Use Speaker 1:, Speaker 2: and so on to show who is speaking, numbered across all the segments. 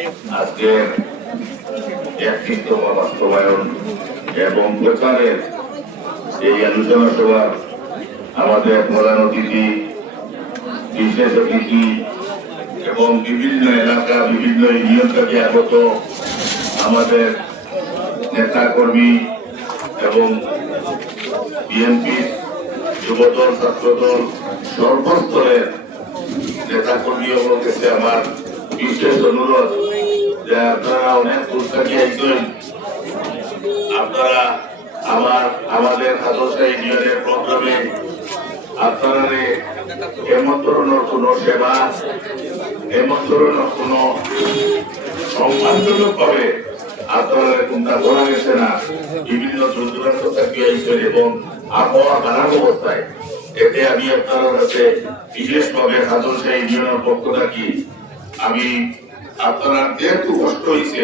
Speaker 1: আজকের একত্রিশতম বাস্তবায়ন এবং প্রচারের এই আলোচনা সভার আমাদের প্রধান অতিথি বিশেষ অতিথি, এবং বিভিন্ন এলাকা বিভিন্ন ইউনিয়ন আগত আমাদের নেতা কর্মী এবং বিএনপি যুবদল, ছাত্রদল, সর্বস্তরের নেতা কর্মী এবং আমার বিশেষ অনুরোধ যে আপনারা অনেক দূর থেকে একজন আপনারা আমার, আমাদের হাদসা ইউনিয়নের প্রোগ্রামে আপনারা এমন ধরনের কোন সেবা এমন ধরনের কোন সম্মানজনক ভাবে আপনারা কোনটা করা গেছে না। বিভিন্ন দূর দূরান্ত থেকে আইসেন এবং আবহাওয়া খারাপ অবস্থায়। এতে আমি আপনার কাছে বিশেষভাবে হাদসা ইউনিয়নের পক্ষ থাকি আমি আপনারা যেহেতু কষ্ট হয়েছে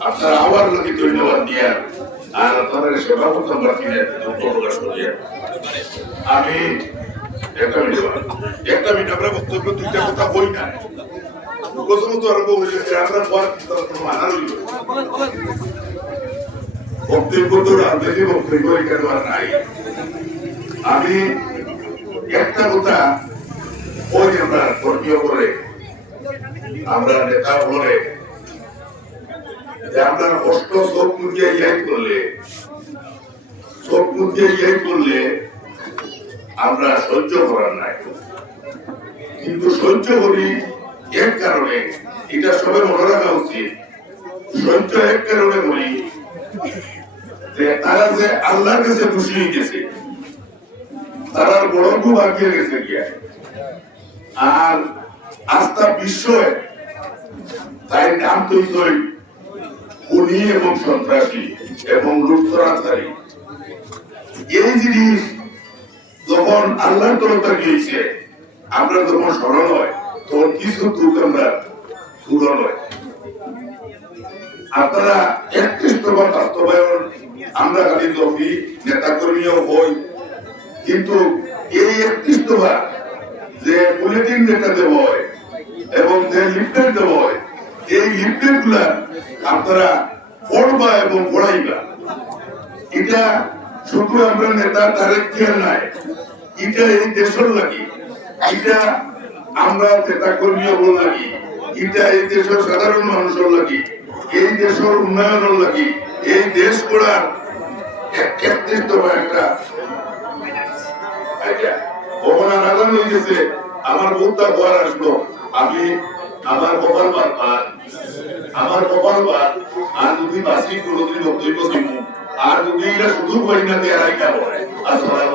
Speaker 1: আপনারা আবার লোকে ধন্যবাদ দিয়া আর আপনাদের সেবা দুঃখ প্রকাশ করিয়া আমি একটা মিনিট একটা মিনিট আমরা বক্তব্য দুইটা কথা বই না। নাই? আমি একটা কথা ওই আমরা ধর্মীয় করে আমরা নেতা বলে আমরা কষ্ট চোখ মুখিয়ে ইয়াই করলে, চোখ মুখিয়ে ইয়াই করলে আমরা সহ্য করার নাই। কিন্তু সহ্য করি এক কারণে, এটা সবাই মনে রাখা উচিত, সহ্য এক কারণে করি যে তারা যে আল্লাহর কাছে খুশি গেছে, তারা বড় আগিয়ে গেছে গিয়া। আর আস্থা বিস্ময় তাই নাম তৈরি খুনি এবং সন্ত্রাসী এবং লুটতরাধারী এই জিনিস যখন আল্লাহর তরফ গিয়েছে, আমরা যখন স্মরণ হয়, তখন কিছু দুঃখ আমরা পূরণ হয়। আপনারা একত্রিশতম বাস্তবায়ন, আমরা খালি দফি নেতা কর্মীও হই, কিন্তু এই একত্রিশতমা যে বুলেটিন নেতা দেব হয় এবং যে লিফলেট দেব এই লিফলেটগুলা আপনারা পড়বা এবং পড়াইবা। এটা শুধু আমরা নেতা তারেক জিয়া নাই। এটা এই দেশের লাগি। এটা আমরা নেতা কর্মী লাগি। এটা এই দেশের সাধারণ মানুষের লাগি। এই দেশের উন্নয়নের লাগি। এই দেশ গড়ার একটা ভগবান আরাধন হয়ে গেছে আমার বহুটা ঘর আসলো। আমি আমার কপাল পার আমার কপাল বার আর যদি বাসি কোনোদিন বক্তব্য দিব। আর যদি এটা শুধু করি না দেয়ার আইকা আর সবাই